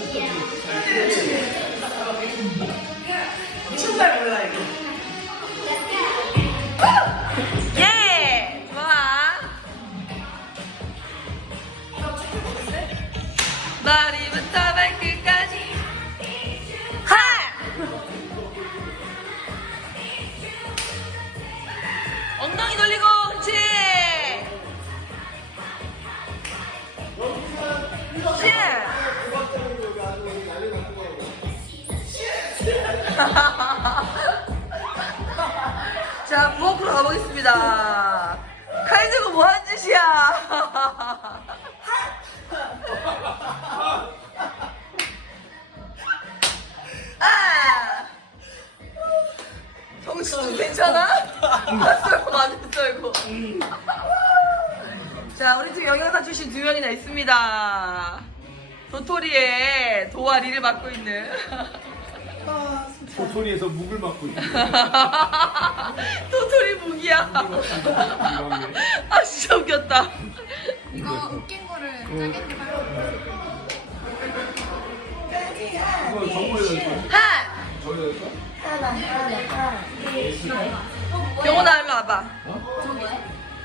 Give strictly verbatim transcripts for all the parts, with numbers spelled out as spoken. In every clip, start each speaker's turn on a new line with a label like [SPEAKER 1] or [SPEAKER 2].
[SPEAKER 1] 정말 몰라 이거.
[SPEAKER 2] 예! 좋아. 머리부터 발끝까지. 하! 엉덩이 돌리고, 그렇지. 그렇지. 자, 부엌으로 가보겠습니다. 칼 들고 뭐 하는 짓이야? 아! 정신 괜찮아? 안 썰고 안 썰고. 자, 우리 지금 영양사 출신 두 명이나 있습니다. 도토리의 도와리를 맡고 있는.
[SPEAKER 3] 도토리에서 묵을 맡고 있는.
[SPEAKER 2] 도토리 무기야. 아 진짜 웃겼다.
[SPEAKER 4] 이거 웃긴 거를 짜게 해봐요.
[SPEAKER 3] 이거 정보에 넣을까?
[SPEAKER 2] 하!
[SPEAKER 3] 저기 넣을까?
[SPEAKER 5] 하나, 하나, 하나.
[SPEAKER 2] 경훈아 일로 와봐.
[SPEAKER 4] 저거 뭐야?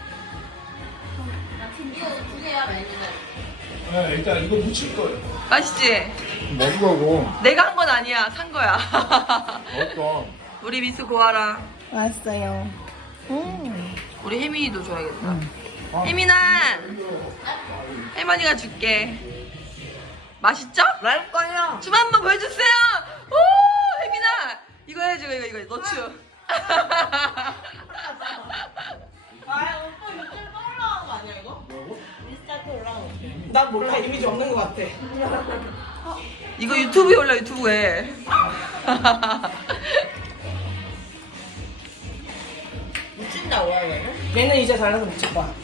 [SPEAKER 4] 이거 두 개야, 메뉴는.
[SPEAKER 3] 네, 일단 이거 묻힐 거예요.
[SPEAKER 2] 맛있지?
[SPEAKER 3] 먹으라고.
[SPEAKER 2] 내가 한 건 아니야. 산 거야.
[SPEAKER 3] 맛있다.
[SPEAKER 2] 우리 미수 고아라.
[SPEAKER 5] 왔어요. 음.
[SPEAKER 2] 우리 혜민이도 줘야겠다. 혜민아, 할머니가 줄게. 맛있죠?
[SPEAKER 1] 말 거예요.
[SPEAKER 2] 춤 한번 보여주세요. 오, 혜민아, 이거 해줘, 이거 이거 너 춤.
[SPEAKER 1] 아 오빠 유튜브 또 올라간 거 아니야 이거? 인스타 또 올라간 거. 난 몰라 이미지 없는 거 같아.
[SPEAKER 2] 이거 유튜브에 올라 유튜브에.
[SPEAKER 1] 묻힌다고 해야 되나? 얘는 이제 잘라서 묻힐 거야.